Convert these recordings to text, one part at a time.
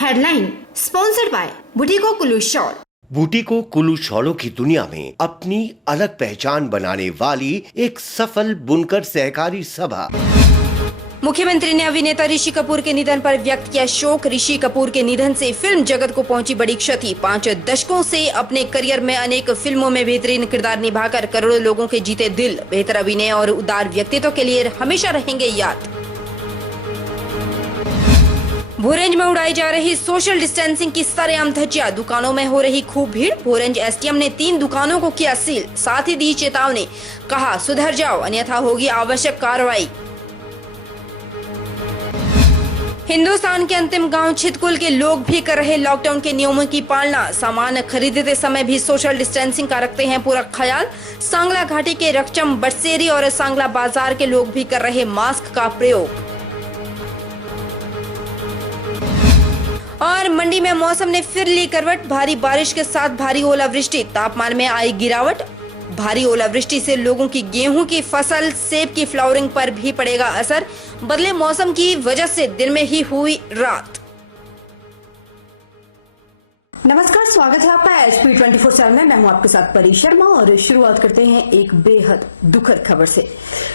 Headline sponsored by Bhuttico Kullu shawl. Bhuttico Kullu शॉलों की दुनिया में अपनी अलग पहचान बनाने वाली एक सफल बुनकर सहकारी सभा। मुख्यमंत्री ने अभिनेता ऋषि कपूर के निधन पर व्यक्त किया शोक। ऋषि कपूर के निधन से फिल्म जगत को पहुंची बड़ी क्षति। 5 दशकों से अपने करियर में अनेक फिल्मों में बेहतरीन किरदार निभाकर करोड़ों लोगों के जीते दिल, बेहतर अभिनय और उदार व्यक्तित्व के लिए हमेशा रहेंगे याद। भोरंज में उड़ाई जा रही सोशल डिस्टेंसिंग की सरेआम धज्जियां, दुकानों में हो रही खूब भीड़। भोरंज एसडीएम ने 3 दुकानों को किया सील, साथ ही दी चेतावनी, कहा सुधर जाओ अन्यथा होगी आवश्यक कार्रवाई। हिंदुस्तान के अंतिम गांव छितकुल के लोग भी कर रहे लॉकडाउन के नियमों की पालना। सामान खरीदते समय भी सोशल डिस्टेंसिंग का रखते हैं पूरा ख्याल। सांगला घाटी के रक्षम, बटसेरी और सांगला बाजार के लोग भी कर रहे मास्क का प्रयोग। और मंडी में मौसम ने फिर ली करवट। भारी बारिश के साथ भारी ओलावृष्टि, तापमान में आई गिरावट। भारी ओलावृष्टि से लोगों की गेहूं की फसल, सेब की फ्लावरिंग पर भी पड़ेगा असर। बदले मौसम की वजह से दिन में ही हुई रात। नमस्कार, स्वागत है आपका HP 24/7 में। मैं हूं आपके साथ परी शर्मा और शुरुआत करते हैं एक बेहद दुखद खबर से।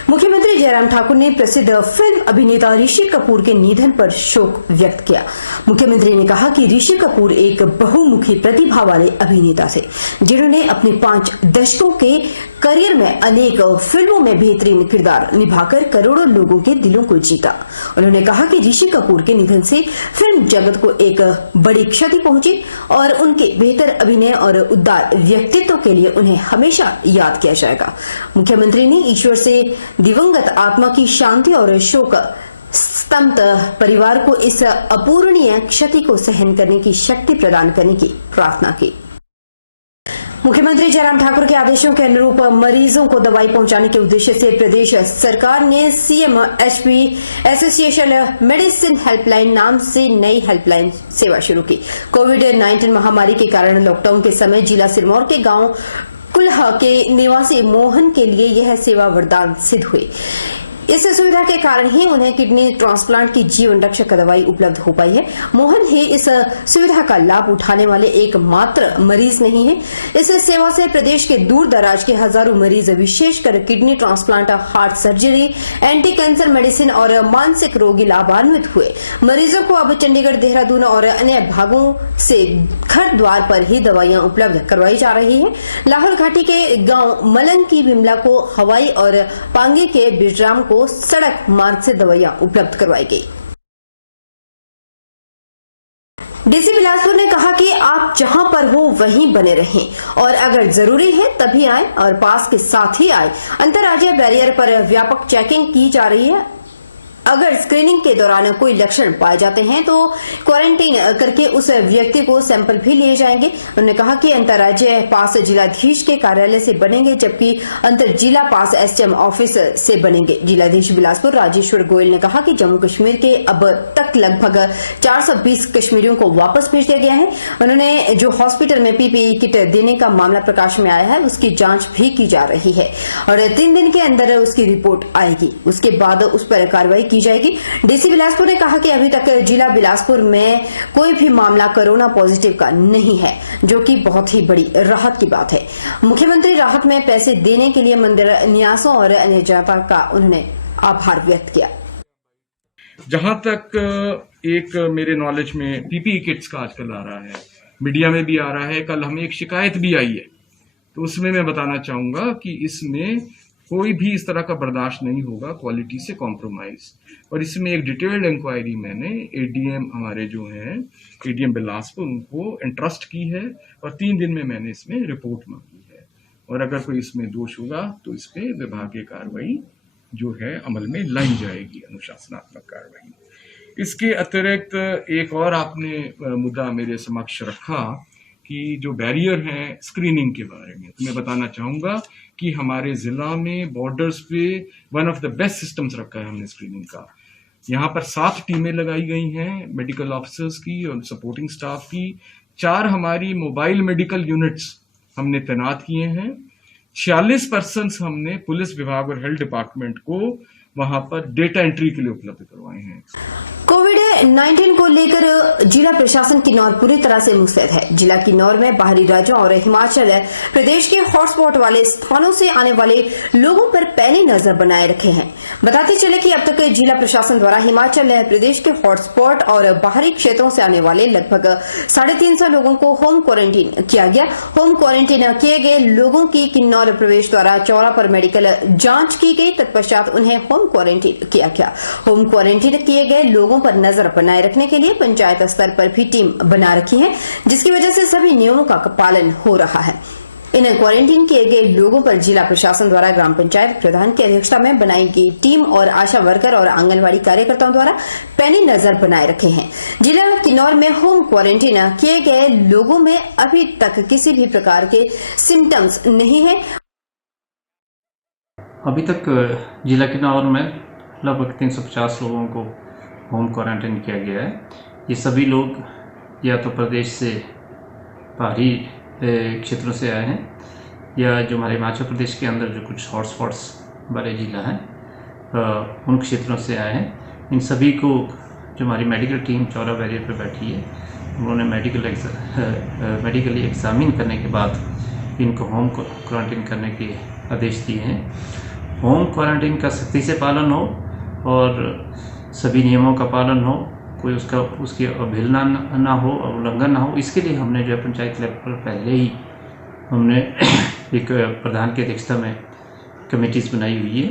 मुख्यमंत्री जयराम ठाकुर ने प्रसिद्ध फिल्म अभिनेता ऋषि कपूर के निधन पर शोक व्यक्त किया। मुख्यमंत्री ने कहा कि ऋषि कपूर एक बहुमुखी प्रतिभा वाले अभिनेता थे, जिन्होंने अपने 5 दशकों के करियर में अनेक फिल्मों में बेहतरीन किरदार निभाकर करोड़ों लोगों के दिलों को जीता। उन्होंने कहा कि ऋषि कपूर के निधन से फिल्म जगत को एक बड़ी क्षति पहुंची और उनके बेहतर अभिनय और उदार व्यक्तित्व के लिए उन्हें हमेशा याद किया जाएगा। मुख्यमंत्री ने ईश्वर से दिवंगत आत्मा की शांति और शोक स्तंभ परिवार को इस अपूरणीय क्षति को सहन करने की शक्ति प्रदान करने की प्रार्थना की। मुख्यमंत्री जयराम ठाकुर के आदेशों के अनुरूप मरीजों को दवाई पहुंचाने के उद्देश्य से प्रदेश सरकार ने CMHP एसोसिएशन मेडिसिन हेल्पलाइन नाम से नई हेल्पलाइन सेवा शुरू की। कोविड-19 महामारी के कारण लॉकडाउन के समय जिला सिरमौर के गांव कुल्हा के निवासी मोहन के लिए यह सेवा वरदान सिद्ध हुई। इस सुविधा के कारण ही उन्हें किडनी ट्रांसप्लांट की जीवन रक्षक दवाई उपलब्ध हो पाई है। मोहन ही इस सुविधा का लाभ उठाने वाले एकमात्र मरीज नहीं है। इस सेवा से प्रदेश के दूर दराज के हजारों मरीज, विशेषकर kidney transplant, heart surgery, anti cancer medicine और मानसिक रोगी लाभान्वित हुए। मरीजों को अब चंडीगढ़, देहरादून और अन्य भागों से घर द्वार पर ही दवाइयां उपलब्ध करवाई जा रही है। लाहौल घाटी के गांव मलंग की विमला को हवाई और पांगे के बिजराम को सड़क मार्ग से दवाइयां उपलब्ध करवाई गई। डीसी बिलासपुर ने कहा कि आप जहां पर हो वहीं बने रहें और अगर जरूरी है तभी आए और पास के साथ ही आए। अंतर्राज्यीय बैरियर पर व्यापक चेकिंग की जा रही है। अगर स्क्रीनिंग के दौरान कोई लक्षण पाए जाते हैं तो क्वारंटीन करके उस व्यक्ति को सैंपल भी लिए जाएंगे। उन्होंने कहा कि अंतर्राज्यीय पास जिलाधीश के कार्यालय से बनेंगे, जबकि अंतर जिला पास SDM ऑफिस से बनेंगे। जिलाधीश बिलासपुर राजेश्वर गोयल ने कहा कि जम्मू कश्मीर के अब तक लगभग 420 कश्मीरियों को वापस भेज दिया गया है। उन्होंने जो हॉस्पिटल में PPE किट देने का मामला प्रकाश में आया है, उसकी जांच भी की जा रही है और 3 दिन के अंदर उसकी रिपोर्ट आएगी। उसके बाद उस पर कार्रवाई की जाएगी। डीसी बिलासपुर ने कहा कि अभी तक जिला बिलासपुर में कोई भी मामला कोरोना पॉजिटिव का नहीं है, जो कि बहुत ही बड़ी राहत की बात है। मुख्यमंत्री राहत में पैसे देने के लिए मंदिर न्यासों और अन्य जनता का उन्होंने आभार व्यक्त किया। जहां तक एक मेरे नॉलेज में PPE किट्स का आजकल आ रहा है, मीडिया में भी आ रहा है, कल हमें एक शिकायत भी आई है, तो उसमें मैं बताना चाहूंगा कि इसमें कोई भी इस तरह का बर्दाश्त नहीं होगा, क्वालिटी से कॉम्प्रोमाइज। और इसमें एक डिटेल्ड इंक्वायरी मैंने ADM हमारे जो हैं ADM बिलासपुर उनको इंट्रस्ट की है और 3 दिन में मैंने इसमें रिपोर्ट मांगी है और अगर कोई इसमें दोष होगा तो इस पे विभागीय कार्रवाई जो है अमल में लाई जाएगी, अनुशासनात्मक कार्रवाई। इसके अतिरिक्त एक और आपने मुद्दा मेरे समक्ष रखा कि जो बैरियर हैं स्क्रीनिंग के बारे में, तो मैं बताना चाहूंगा कि हमारे जिला में बॉर्डर्स पे one of the best systems रखा है हमने स्क्रीनिंग का। यहाँ पर 7 टीमें लगाई गई हैं मेडिकल ऑफिसर्स की और सपोर्टिंग स्टाफ की। 4 हमारी मोबाइल मेडिकल यूनिट्स हमने तैनात किए हैं। 46 पर्सन्स हमने पुलिस विभाग और हेल्थ डिपार्टमेंट को वहां पर डेटा एंट्री के लिए उपलब्ध करवाए हैं। कोविड कोविड-19 को लेकर जिला प्रशासन किन्नौर पूरी तरह से मुस्तैद है। जिला किन्नौर में बाहरी राज्यों और हिमाचल प्रदेश के हॉटस्पॉट वाले स्थानों से आने वाले लोगों पर पैनी नजर बनाए रखे हैं। बताते चले कि अब तक जिला प्रशासन द्वारा हिमाचल प्रदेश के हॉटस्पॉट और बाहरी क्षेत्रों से आने वाले लगभग 350 लोगों को होम क्वारंटीन किया गया। होम क्वारंटीन किए गए लोगों की किन्नौर प्रवेश द्वारा चौरा पर मेडिकल जांच की गई। तत्पश्चात उन्हें होम क्वारंटीन किया गया। होम क्वारंटीन किए गए लोगों पर नजर बनाए रखने के लिए पंचायत स्तर पर भी टीम बना रखी है, जिसकी वजह से सभी नियमों का पालन हो रहा है। इन क्वारंटीन किए गए लोगों पर जिला प्रशासन द्वारा ग्राम पंचायत प्रधान की अध्यक्षता में बनाई गई टीम और आशा वर्कर और आंगनबाड़ी कार्यकर्ताओं द्वारा पैनी नजर बनाए रखे हैं। जिला किन्नौर में होम क्वारंटीन किए गए लोगों में अभी तक किसी भी प्रकार के सिम्टम्स नहीं है। अभी तक जिला किन्नौर में लगभग 350 लोगों को होम क्वारंटाइन किया गया है। ये सभी लोग या तो प्रदेश से बाहरी क्षेत्रों से आए हैं या जो हमारे हिमाचल प्रदेश के अंदर जो कुछ हॉटस्पॉट्स वाले जिला हैं उन क्षेत्रों से आए हैं। इन सभी को जो हमारी मेडिकल टीम चौरा बैरियर पर बैठी है, उन्होंने मेडिकली एग्जामिन करने के बाद इनको होम क्वारंटाइन करने के आदेश दिए हैं। होम क्वारंटाइन का सख्ती से पालन हो और सभी नियमों का पालन हो, कोई उसकी अवहेलना ना हो, उल्लंघन ना हो। इसके लिए हमने जो है पंचायत लेवल पर पहले ही हमने एक प्रधान की अध्यक्षता में कमेटीज बनाई हुई है।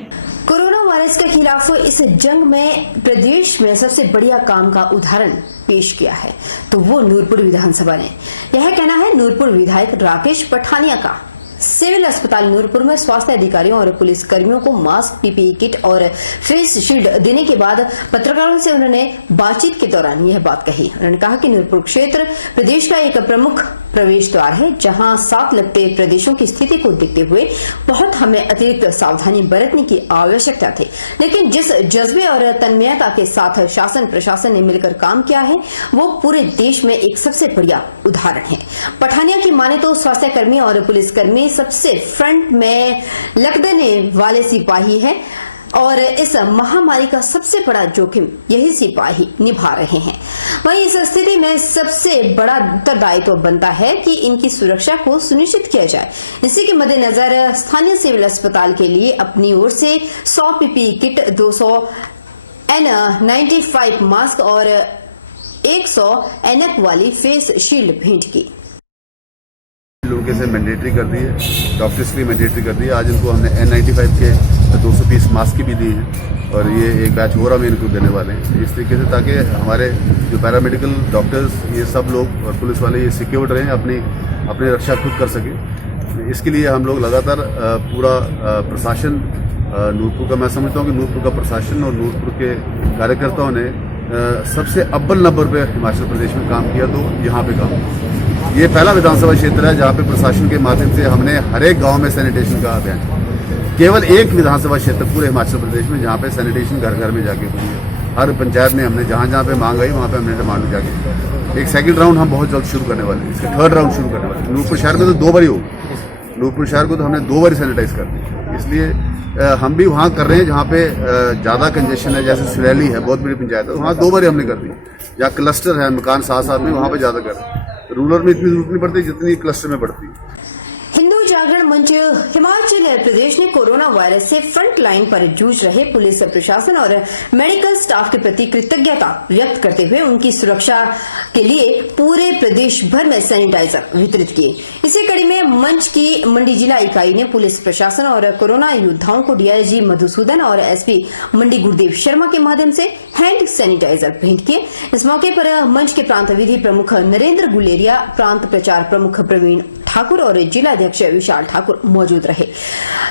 कोरोना वायरस के खिलाफ इस जंग में प्रदेश में सबसे बढ़िया काम का उदाहरण पेश किया है तो वो नूरपुर विधानसभा ने। यह कहना है नूरपुर विधायक राकेश पठानिया का। सिविल अस्पताल नूरपुर में स्वास्थ्य अधिकारियों और पुलिस कर्मियों को मास्क, पीपीई किट और फेस शील्ड देने के बाद पत्रकारों से उन्होंने बातचीत के दौरान यह बात कही। उन्होंने कहा कि नूरपुर क्षेत्र प्रदेश का एक प्रमुख प्रवेश द्वार है, जहां साथ लगते प्रदेशों की स्थिति को देखते हुए बहुत हमें अतिरिक्त सावधानी बरतने की आवश्यकता थी। लेकिन जिस जज्बे और तन्मयता के साथ शासन प्रशासन ने मिलकर काम किया है वो पूरे देश में एक सबसे बढ़िया उदाहरण है। पठानिया की माने तो स्वास्थ्य कर्मी और पुलिसकर्मी सबसे फ्रंट में लगने वाले सिपाही है और इस महामारी का सबसे बड़ा जोखिम यही सिपाही निभा रहे हैं। वहीं इस स्थिति में सबसे बड़ा उत्तरदायित्व बनता है कि इनकी सुरक्षा को सुनिश्चित किया जाए। इसी के मद्देनजर स्थानीय सिविल अस्पताल के लिए अपनी ओर से 100 पीपीई किट, 200 N95 मास्क और 100 एनक वाली फेस शील्ड भेंट की। लोगों के से मैंडेटरी कर दी है, डॉक्टर्स के लिए मैंडेटरी कर दी है। आज इनको हमने N95 के 200 पीस मास्क भी दी हैं और ये एक बैच हो रहा में इनको देने वाले हैं इस तरीके से, ताकि हमारे जो पैरामेडिकल डॉक्टर्स ये सब लोग और पुलिस वाले ये सिक्योर्ड रहें, अपनी रक्षा खुद कर सकें। इसके लिए हम लोग लगातार पूरा प्रशासन नूरपुर का, मैं समझता हूँ कि नूरपुर का प्रशासन और नूरपुर के कार्यकर्ताओं ने सबसे अव्वल नंबर पे हिमाचल प्रदेश में काम किया। तो यहाँ पे काम, ये पहला विधानसभा क्षेत्र है जहाँ पे प्रशासन के माध्यम से हमने हर एक गांव में सैनिटेशन का अभियान, केवल एक विधानसभा क्षेत्र पूरे हिमाचल प्रदेश में जहाँ पे सैनिटेशन घर घर में जाके हुई है। हर पंचायत में हमने जहाँ पे मांग आई वहाँ पे हमने डिमांड जाके एक सेकंड राउंड हम बहुत जल्द शुरू करने वाले हैं, इसका 3rd राउंड शुरू करने वाले हैं। नूरपुर शहर में तो 2 बार ही हो, नूरपुर शहर को तो हमने 2 बार सैनिटाइज कर दी। इसलिए हम भी वहाँ कर रहे हैं जहाँ पे ज़्यादा कंजेशन है, जैसे सुरैली है बहुत बड़ी पंचायत है, वहाँ 2 बार हमने कर दी। जहाँ क्लस्टर है, मकान साथ में, वहाँ पे ज़्यादा कर रहे हैं। रूरल में इतनी जरूरत नहीं पड़ती जितनी क्लस्टर में पड़ती है। हिंदू जागरण मंच हिमाचल प्रदेश ने कोरोना वायरस से फ्रंट लाइन पर जूझ रहे पुलिस प्रशासन और मेडिकल स्टाफ के प्रति कृतज्ञता व्यक्त करते हुए उनकी सुरक्षा के लिए पूरे प्रदेश भर में सैनिटाइजर वितरित किए। इसी कड़ी में मंच की मंडी जिला इकाई ने पुलिस प्रशासन और कोरोना योद्धाओं को डीआईजी मधुसूदन और एसपी मंडी गुरुदेव शर्मा के माध्यम से हैंड सैनिटाइजर भेंट किए। इस मौके पर मंच के प्रांत विधि प्रमुख नरेंद्र गुलेरिया, प्रांत प्रचार प्रमुख प्रवीण ठाकुर और जिला अध्यक्ष विशाल ठाकुर मौजूद रहे।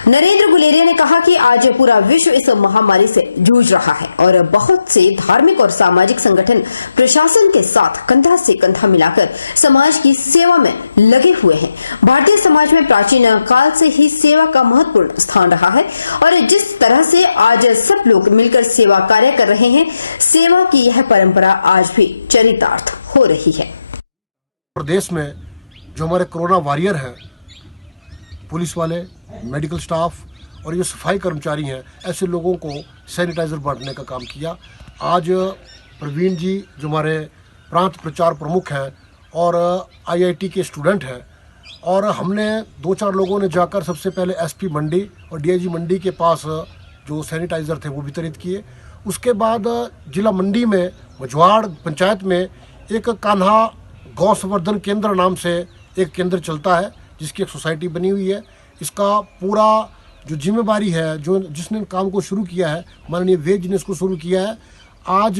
नरेंद्र गुलेरिया ने कहा कि आज पूरा विश्व इस महामारी से जूझ रहा है और बहुत से धार्मिक और सामाजिक संगठन प्रशासन के साथ कंधा से कंधा मिलाकर समाज की सेवा में लगे हुए हैं। भारतीय समाज में प्राचीन काल से ही सेवा का महत्वपूर्ण स्थान रहा है और जिस तरह से आज सब लोग मिलकर सेवा कार्य कर रहे हैं, सेवा की यह परंपरा आज भी चरितार्थ हो रही है। प्रदेश में जो हमारे कोरोना वॉरियर हैं, पुलिस वाले, मेडिकल स्टाफ और ये सफाई कर्मचारी हैं, ऐसे लोगों को सैनिटाइजर बांटने का काम किया। आज प्रवीण जी जो हमारे प्रांत प्रचार प्रमुख हैं और IIT के स्टूडेंट हैं, और हमने 2-4 लोगों ने जाकर सबसे पहले SP मंडी और DIG मंडी के पास जो सैनिटाइज़र थे वो वितरित किए। उसके बाद जिला मंडी में मझवाड़ पंचायत में एक कान्हा गौ संवर्धन केंद्र नाम से एक केंद्र चलता है, जिसकी एक सोसाइटी बनी हुई है। इसका पूरा जो जिम्मेवारी है, जो जिसने काम को शुरू किया है, माननीय वेद जी ने इसको शुरू किया है। आज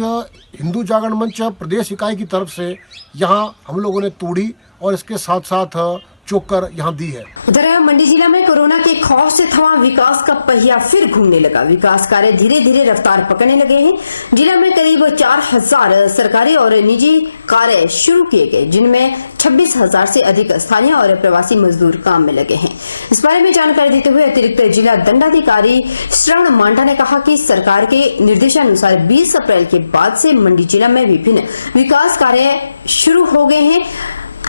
हिंदू जागरण मंच प्रदेश इकाई की तरफ से यहाँ हम लोगों ने तोड़ी और इसके साथ साथ चोकर यहाँ दी है। उधर मंडी जिला में कोरोना के खौफ से थमा विकास का पहिया फिर घूमने लगा। विकास कार्य धीरे धीरे रफ्तार पकड़ने लगे हैं। जिला में करीब 4000 सरकारी और निजी कार्य शुरू किए गए, जिनमें 26,000 से अधिक स्थानीय और प्रवासी मजदूर काम में लगे हैं। इस बारे में जानकारी देते हुए अतिरिक्त जिला दंडाधिकारी श्रवण मांडा ने कहा कि सरकार के निर्देशानुसार 20 अप्रैल के बाद से मंडी जिला में विभिन्न विकास कार्य शुरू हो गए हैं।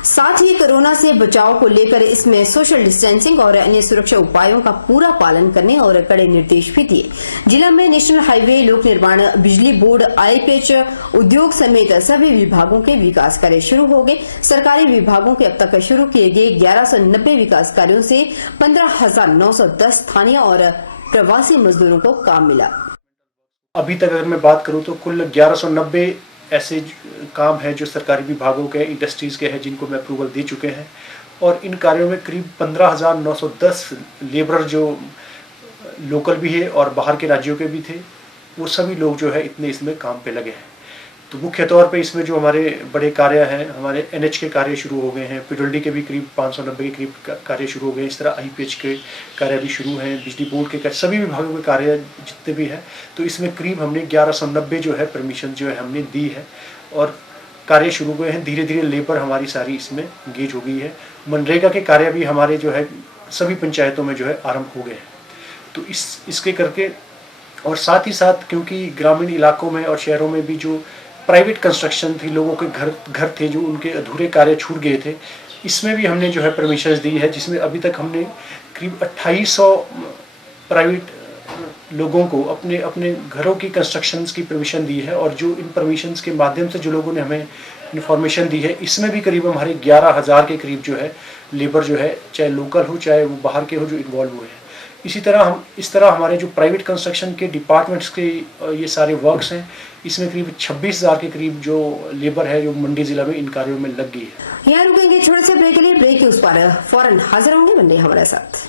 साथ ही कोरोना से बचाव को लेकर इसमें सोशल डिस्टेंसिंग और अन्य सुरक्षा उपायों का पूरा पालन करने और कड़े निर्देश भी दिए। जिला में नेशनल हाईवे, लोक निर्माण, बिजली बोर्ड, IPH, उद्योग समेत सभी विभागों के विकास कार्य शुरू हो गए। सरकारी विभागों के अब तक शुरू किए गए 1190 विकास कार्यों से 15,910 स्थानीय और प्रवासी मजदूरों को काम मिला। अभी तक अगर मैं बात करूं तो कुल 1190 ऐसे काम हैं जो सरकारी विभागों के, इंडस्ट्रीज़ के हैं, जिनको मैं अप्रूवल दे चुके हैं। और इन कार्यों में करीब 15,910 लेबर जो लोकल भी है और बाहर के राज्यों के भी थे, वो सभी लोग जो है इतने इसमें काम पे लगे हैं। तो मुख्य तौर पे इसमें जो हमारे बड़े कार्य हैं, हमारे NH के कार्य शुरू हो गए हैं, PWD के भी करीब 590 के करीब कार्य शुरू हो गए हैं। इस तरह IPH के कार्य भी शुरू हैं, बिजली बोर्ड के कार्य, सभी विभागों के कार्य जितने भी हैं, तो इसमें करीब हमने 1190 जो है परमिशन जो है हमने दी है और कार्य शुरू हुए हैं। धीरे धीरे लेबर हमारी सारी इसमें इंगेज हो गई है। मनरेगा के कार्य भी हमारे जो है सभी पंचायतों में जो है आरंभ हो गए हैं। तो इसके करके, और साथ ही साथ क्योंकि ग्रामीण इलाकों में और शहरों में भी जो प्राइवेट कंस्ट्रक्शन थी, लोगों के घर थे जो उनके अधूरे कार्य छूट गए थे, इसमें भी हमने जो है परमिशंस दी है, जिसमें अभी तक हमने करीब 2800 प्राइवेट लोगों को अपने अपने घरों की कंस्ट्रक्शंस की परमिशन दी है। और जो इन परमिशंस के माध्यम से जो लोगों ने हमें इन्फॉर्मेशन दी है, इसमें भी करीब हमारे 11,000 के करीब जो है लेबर जो है, चाहे लोकल हो चाहे वो बाहर के हो, जो इन्वॉल्व हुए हैं। इस तरह हमारे जो प्राइवेट कंस्ट्रक्शन के डिपार्टमेंट्स के ये सारे वर्क्स हैं, इसमें करीब 26,000 के करीब जो लेबर है जो मंडी जिला में इन कार्यों में लग गई है। यहाँ रुकेंगे छोटे से ब्रेक के लिए। ब्रेक के उस पर फौरन हाजिर होंगे, बने हमारे साथ।